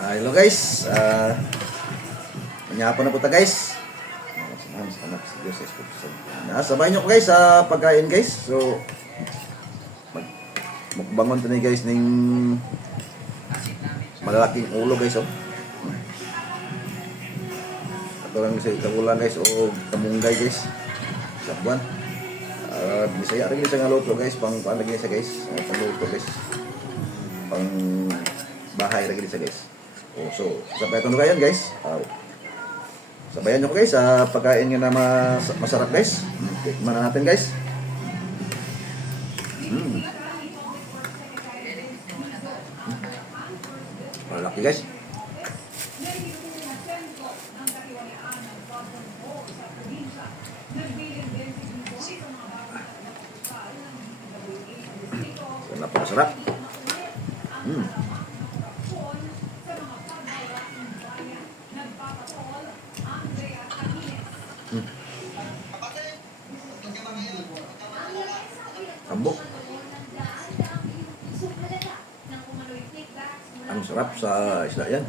Hello guys, manyapon na po ta guys. Sabayan nyo ko guys sa pagkain guys. So mukbangon to ni guys ning malalaking ulo guys. Ito lang sa itagulan guys o tamunggay guys. Sabuan. Bisaya rin sa nga luto guys, pang lagi sa guys. Pang luto guys. Pang bahay lagi sa guys. So, sabayan ko kayo guys. Sabayan nyo ko guys sa pagkain nyo na masarap guys. Tikman na natin guys. Malaki guys. Napakasarap. Ambok. Ang sarap sa isda yan.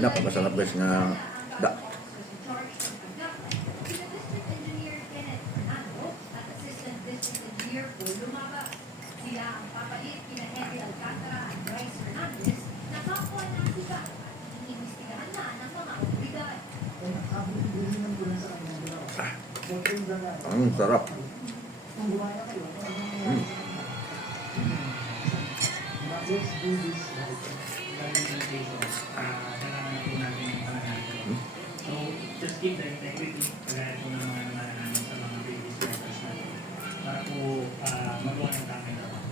Napakasarap guys nga da. Ang sarap. Let's do this presentation. Kailangan po natin yung pananalig. So, just keep the integrity. Kagaya po ng mga naman sa mga previous workers natin. Para po magawa ng tamang trabaho.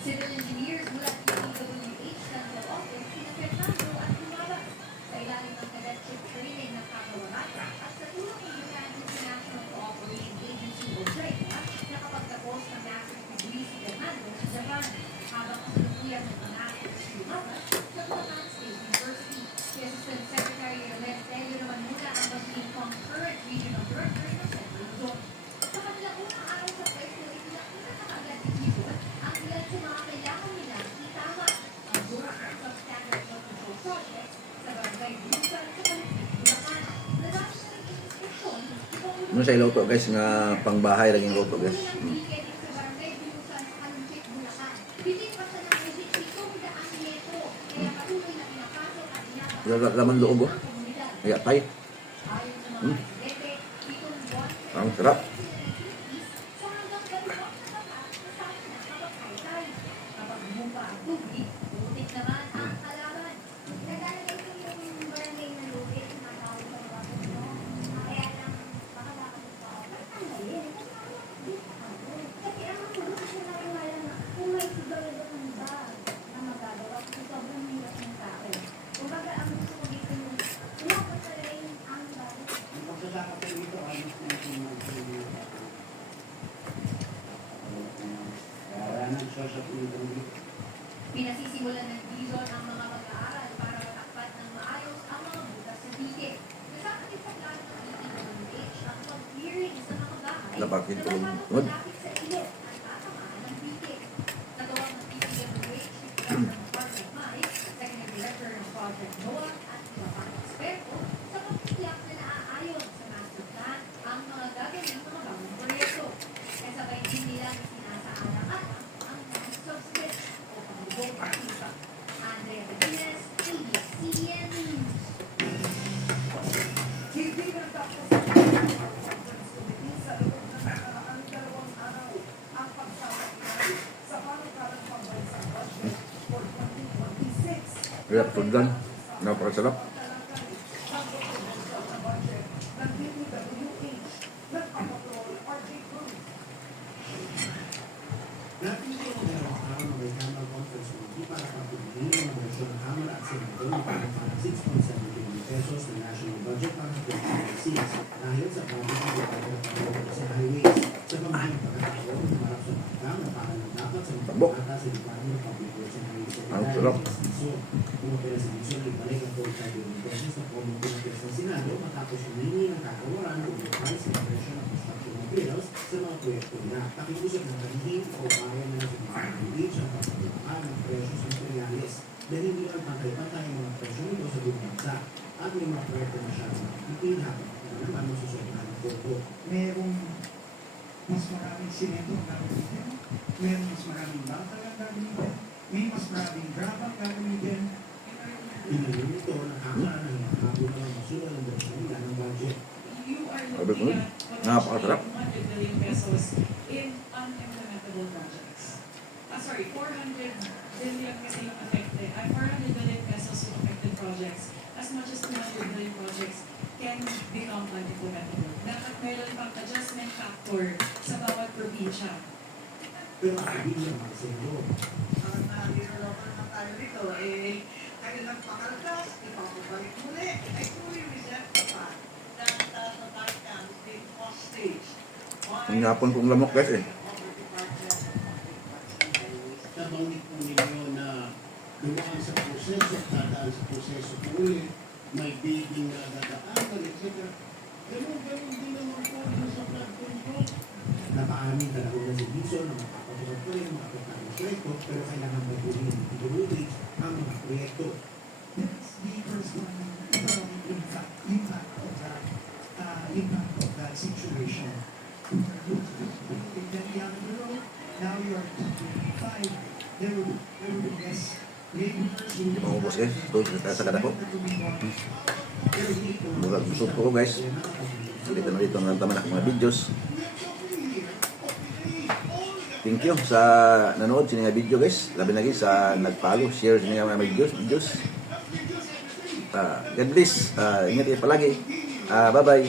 Civil engineers mula sa DPWH Central Office, sina Fernando at Lumaba sa ilalim ng cadetship training na kagawaran at sa tulong ng Japan International Cooperating Agency o JICA na kapagtapos ng master's degree si Fernando sa Japan habang kasalukuyan ng panahon si Lumaba sa Bulacan State University. Si Assistant Secretary Romet Tello naman muna ang magiging concurrent regional director ng Central Luzon. Sa kanilang unang araw sa pwesto, ipinakita na kagad ni Quezon ang ilan sa mga kailangan nila itama ang work and substandard control projects sa barangay Bulusan sa Kalupit, Bulacan. Natapos na rin instruksyon, Ano sa iluto guys nga pangbahay laging luto guys. sa barangay Bulusan sa Kalupit, Bulacan. Bitin pa siya ng higit 700 metro, kaya patuloy na pinapasok at inabang Laman loob oh. komunidad. Kaya tay. Ayon sa mga residente, itong buwan Ang sarap. Pinasisimulan ng Quezon ang mga pag-aaral para matakpat ng maayos ang mga butas sa dike. Kasama din sa plano ng DPWH ang pag-clearing sa mga bahay Lapakit na tulog. masyadong malapit sa ilog at tatamaan ng dike. Nagawang ng DPWH si Director ng Project Mike, Second Director ng Project NOAA at iba pang eksperto sa pagtiyak na naaayon sa master plan ang mga gagawin mga bagong proyekto. Kasabay din nila na sinasaalang-alang ang subscript o pagbubog at iba. Andrea Medines, ABS-CBN News. Hindi natapos ang conference committee sa loob ng nakaraang 2 araw ang pagsasakay sa panukalang pambansang budget for 2026. Kaya tundan. Napakasarap. Natin ito ang dalawang araw ng regional conference committee para pagpiliin ang motion ng Kamara at Senado ng pagkakaroon ng 6.7 billion pesos na national budget para 2026 dahil sa project ng Department of Roads and Highways sa pamamagitan ng pagkakaroon ng marap sa pagkakaroon Tabok. Ang sarap. Dahil hindi lang pantay-pantay ang mga presyo nito sa buong bansa at may mga proyekto na siya na ipinahap na naman masusunod ng pogo. Merong mas maraming simento ang gagamitin, merong mas maraming bakal ang gagamitin, may mas maraming graba ang gagamitin. Pinili nito nakakala ng habol ng masunod ng bersyon nila ng budget. You are Sabi ko, looking at napakasarap. 200 billion pesos in unimplementable projects. Sorry, 400 billion kasi yung affected. 400 billion pesos yung affected projects. As much as 200 billion projects can become unimplementable. Dapat meron pang adjustment factor sa bawat probinsya. Pero sabihin niya mga sendo, Ang niloloko naman tayo rito, kayo nagpakaltas, ipapabalik muli, ay fully reset pa pa. Tatatatak ka, state hostage. Ang yapon kong lamok guys eh. nabanggit po ninyo na dumaan sa proseso, dadaan sa proseso po ulit, may bidding na dadaanan, etc. Ganun din naman po rin sa flood control. napaamin talaga na si Bison na mapapatulad ko rin mga apektadong proyekto pero kailangan baguhin ng ituloy ang mga proyekto. That's the corresponding economic impact of that situation. Then down the road, now you are 2025, there will be less laborers who will Mga boss guys, ito sa kada ko. Murag busog ko guys. Dito na dito ang taman ng mga videos. Thank you sa nanood sa mga video guys. Labi lagi sa nag-follow, share sa mga videos. God bless. Ingat kayo palagi. Bye-bye.